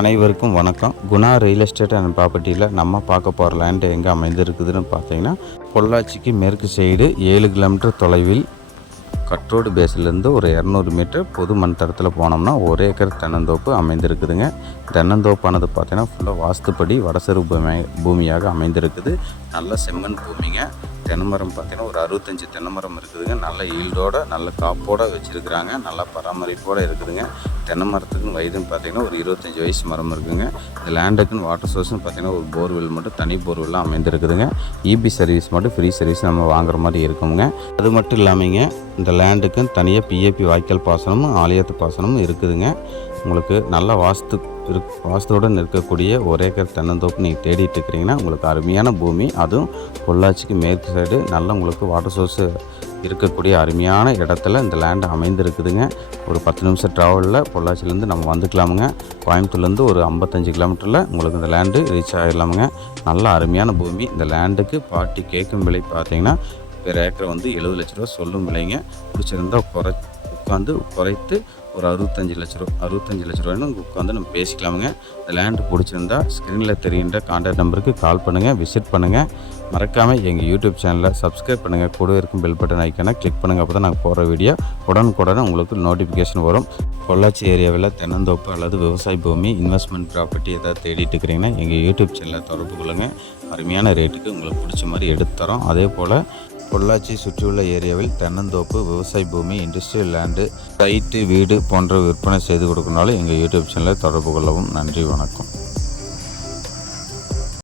அனைவருக்கும் வணக்கம். Guna real estate and ப்ராப்பர்ட்டியில் நம்ம பார்க்க போகிற லேண்டு எங்கே அமைந்திருக்குதுன்னு பார்த்தீங்கன்னா பொள்ளாச்சிக்கு மேற்கு சைடு ஏழு கிலோமீட்டர் தொலைவில் கட்ரோடு பேஸ்லேருந்து ஒரு இரநூறு மீட்டர் பொது மண் தரத்தில் போனோம்னா ஒரு ஏக்கர் தென்னந்தோப்பு அமைந்திருக்குதுங்க. தென்னந்தோப்பானது பார்த்தீங்கன்னா ஃபுல்லாக வாஸ்துப்படி வடசரு பூமி பூமியாக அமைந்திருக்குது. நல்ல செம்மண் பூமிங்க. தென்னைமரம் பார்த்தீங்கன்னா ஒரு அறுபத்தஞ்சி தென்னைமரம் இருக்குதுங்க. நல்ல ஈல்டோட நல்ல காப்போடு வச்சுருக்குறாங்க. நல்ல பராமரிப்போடு இருக்குதுங்க. தென்னை மரத்துக்குன்னு வயதுன்னு பார்த்தீங்கன்னா ஒரு இருபத்தஞ்சி வயசு மரம் இருக்குதுங்க இந்த லேண்டுக்குன்னு வாட்டர் சோர்ஸ்னு பார்த்தீங்கன்னா ஒரு போர்வெல் மட்டும் தனி போர்வெல்லாம் அமைந்திருக்குதுங்க. இபி சர்வீஸ் மட்டும் ஃப்ரீ சர்வீஸ் நம்ம வாங்குற மாதிரி இருக்குங்க. அது மட்டும் இல்லாமங்க இந்த லேண்டுக்குன்னு தனியாக பிஏபி வாய்க்கால் பாசனமும் ஆலயத்து பாசனமும் இருக்குதுங்க. உங்களுக்கு நல்ல வாஸ்து இருக் வாஸ்துவுடன் இருக்கக்கூடிய ஒரு ஏக்கர் தென்னந்தோப்பு நீங்கள் தேடிட்டு இருக்கிறீங்கன்னா உங்களுக்கு அருமையான பூமி. அதுவும் பொள்ளாச்சிக்கு மேற்கு சைடு நல்ல உங்களுக்கு வாட்டர் சோர்ஸு இருக்கக்கூடிய அருமையான இடத்துல இந்த லேண்டு அமைந்திருக்குதுங்க. ஒரு பத்து நிமிஷம் ட்ராவலில் பொள்ளாச்சிலேருந்து நம்ம வந்துக்கலாமுங்க. கோயம்புத்தூர்லேருந்து ஒரு ஐம்பத்தஞ்சு கிலோமீட்டரில் உங்களுக்கு இந்த லேண்டு ரீச் ஆகிடலாமுங்க நல்ல அருமையான பூமி. இந்த லேண்டுக்கு பாட்டி கேட்கும் விலை பார்த்தீங்கன்னா பெர் ஏக்கர் வந்து எழுபது லட்ச ரூபா சொல்லும் விலைங்க. பிடிச்சிருந்தால் குறை உட்காந்து குறைத்து ஒரு அறுபத்தஞ்சு லட்ச ரூபா அறுபத்தஞ்சு லட்ச ரூபாய்னு உட்காந்து நம்ம பேசிக்கலாமுங்க. இந்த லேண்டு பிடிச்சிருந்தா ஸ்க்ரீனில் தெரிகின்ற கான்டாக்ட் நம்பருக்கு கால் பண்ணுங்கள் விசிட் பண்ணுங்கள் மறக்காமல் எங்கள் யூடியூப் சேனலை சப்ஸ்கிரைப் பண்ணுங்கள் கூட இருக்கும் பெல் பட்டன் ஐக்கனை கிளிக் பண்ணுங்கள் அப்போ தான் நாங்கள் போகிற வீடியோ உடனுக்குடனே உங்களுக்கு நோட்டிஃபிகேஷன் வரும். பொள்ளாச்சி ஏரியாவில் தென்னந்தோப்பு அல்லது விவசாய பூமி இன்வெஸ்ட்மெண்ட் ப்ராப்பர்ட்டி ஏதாவது தேடிட்டு இருக்கிறீங்கன்னா எங்கள் யூடியூப் சேனலை தொடர்பு கொள்ளுங்கள் அருமையான ரேட்டுக்கு உங்களுக்கு பிடிச்ச மாதிரி எடுத்து தரோம். அதே போல் பொள்ளாச்சி சுற்றியுள்ள ஏரியாவில் தென்னந்தோப்பு விவசாய பூமி இண்டஸ்ட்ரியல் லேண்டு சைட்டு வீடு போன்ற விற்பனை செய்து கொடுக்கறனாலும் எங்கள் யூடியூப் சேனலை தொடர்பு கொள்ளவும். நன்றி வணக்கம்.